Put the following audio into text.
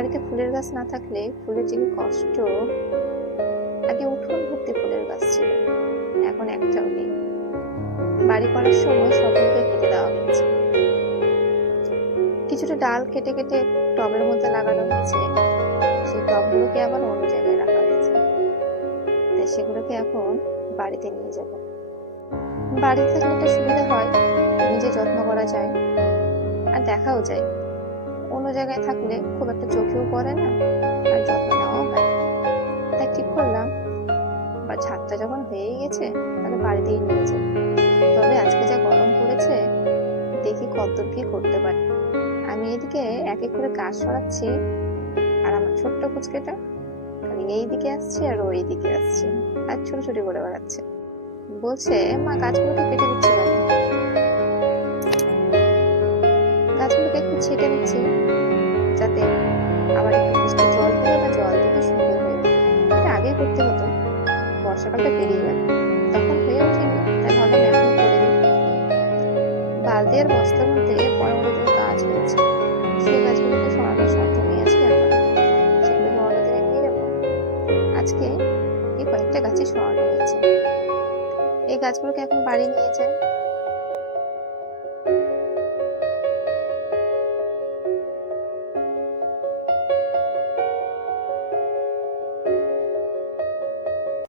বাড়িতে ফুলের গাছ না থাকলে ফুলের যে কি কষ্ট। আগে উঠোন ভর্তি ফুলের গাছ ছিল, এখন একটাও নেই। বাড়ি করার সময় সবগুলোকে কেটে দেওয়া হয়েছে। কিছুটা ডাল কেটে কেটে টবের মধ্যে লাগানো হয়েছে, সেই টবগুলোকে আবার অন্য জায়গায় রাখা হয়েছে। তাই সেগুলোকে এখন বাড়িতে নিয়ে যাব। বাড়িতে থাকলে একটা সুবিধা হয়, নিজে যত্ন করা যায় আর দেখাও যায়। অন্য জায়গায় থাকলে খুব একটা চোখেও পড়ে না, আর যত্ন নেওয়াও হয়। তাই ঠিক করলাম, বা ছাদটা যখন হয়েই গেছে তাহলে বাড়িতেই নিয়ে যাই। তবে আজকে যা গরম পড়েছে, দেখি কতদূর কি করতে পারি। আমি এদিকে এক এক করে গাছ সরাচ্ছি, আর আমার ছোট্ট পুচকেটা খালি এই দিকে আসছে আর ওই দিকে আসছে, আর ছোটাছুটি করে বেড়াচ্ছে। বলছে, মা গাছগুলোকে কেটে দিচ্ছি কেন? গাছগুলোকে একটু ছেটে দিচ্ছি, যাতে আবার একটু বৃষ্টি জল পেলে বা জল দিলে সুন্দর হয়ে ওঠে। এটা আগেই করতে হতো, বর্ষাকালটা পেরিয়ে গেল, তখন হয়ে ওঠেনি, তাই ভাবলাম এখন করে দিই। বালতি আর বস্তার মধ্যে বড় বড় দুটো গাছ হয়েছে, সেই গাছগুলোকে সরানোর সাধ্য নেই আজকে আমার। সেগুলোকে অন্যদিকে নিয়ে যাবো। আজকে এই কয়েকটা গাছই সরানো হয়েছে। এই গাছগুলোকে এখন বাড়ি নিয়ে যায়।